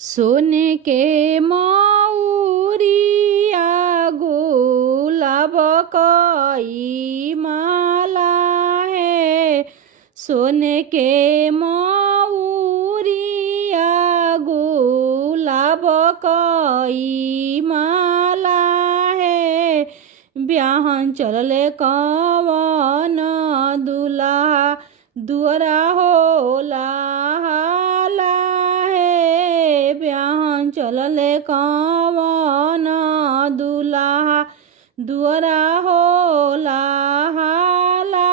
सोने के मऊरिया गुलाब कई माला है। सोने के मऊरिया गुलाब कई माला है। ब्याहन चलले कवन दुल्हा दुअरा होला हाला है। ब्याहन चलले कवन दुल्हा दुअरा होला हाला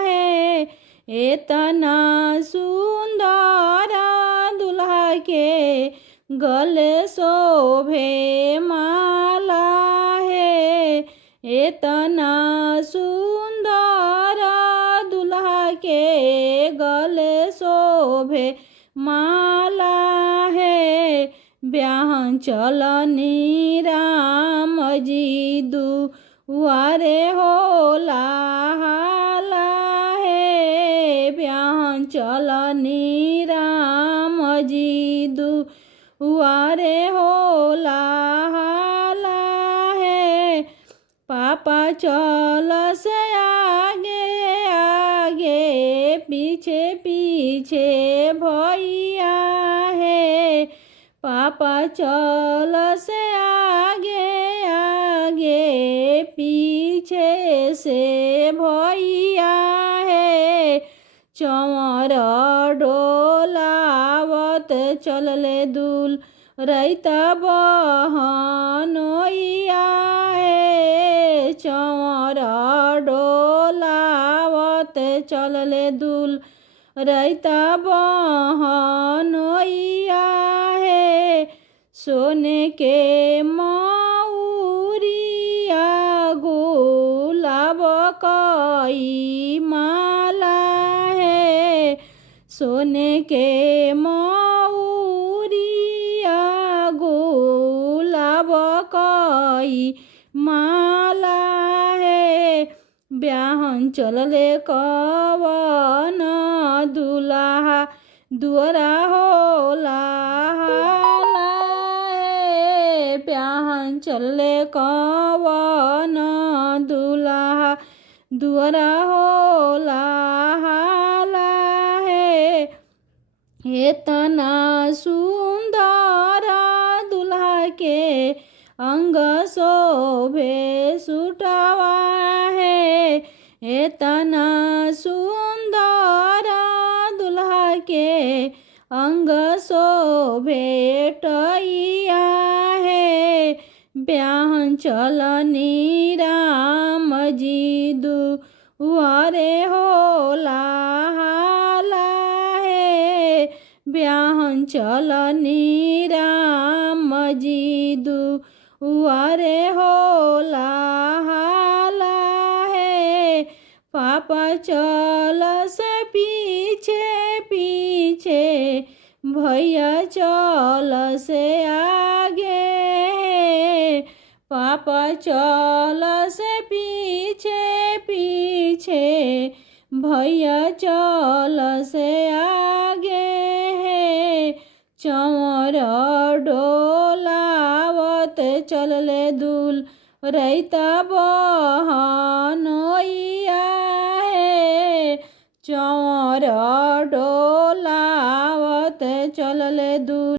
है। एतना सुंदर दुल्हा के गले शोभे माला है। एतना सुंदर दुल्हा के गले शोभे माला है। ब्याहन चलनी राम जी दुआरे होला हाला है। ब्याहन चलनी राम जी दुआरे होला हाला है। पापा चल से आगे आगे पीछे पीछे भैया है। पापा चल से आगे आगे पीछे से भैया है। चंवर डोलावत चलले दुल रैता बहनोइया है। चंवर डोलावत चलले दुल रैता बहनोइया है। सोने के मऊरिया गुलाब कई माला है। सोने के मऊरिया गुलाब कई माला है। ब्याहन चलले कवन दुल्हा दुअरा होला हाला है। ब्याहन चलले कवन दुल्हा दुअरा होला हाला है। एतना सुंदर दुल्हा के अंग शोभे सुटवा है। एतना सुंदर दुल्हा के अंग शोभे टैया है। ब्याहन चलनी राम जी दुआरे होला हाला है। ब्याहन चलनी राम जी दुआरे होला हाला है। पापा चल से पीछे पीछे भैया चल से आगे है। पापा चल से पीछे पीछे भैया चल से आगे है। चंवर डोलावत चलले दुल रैता बहनोइया है। चंवर डोलावत चलले दुल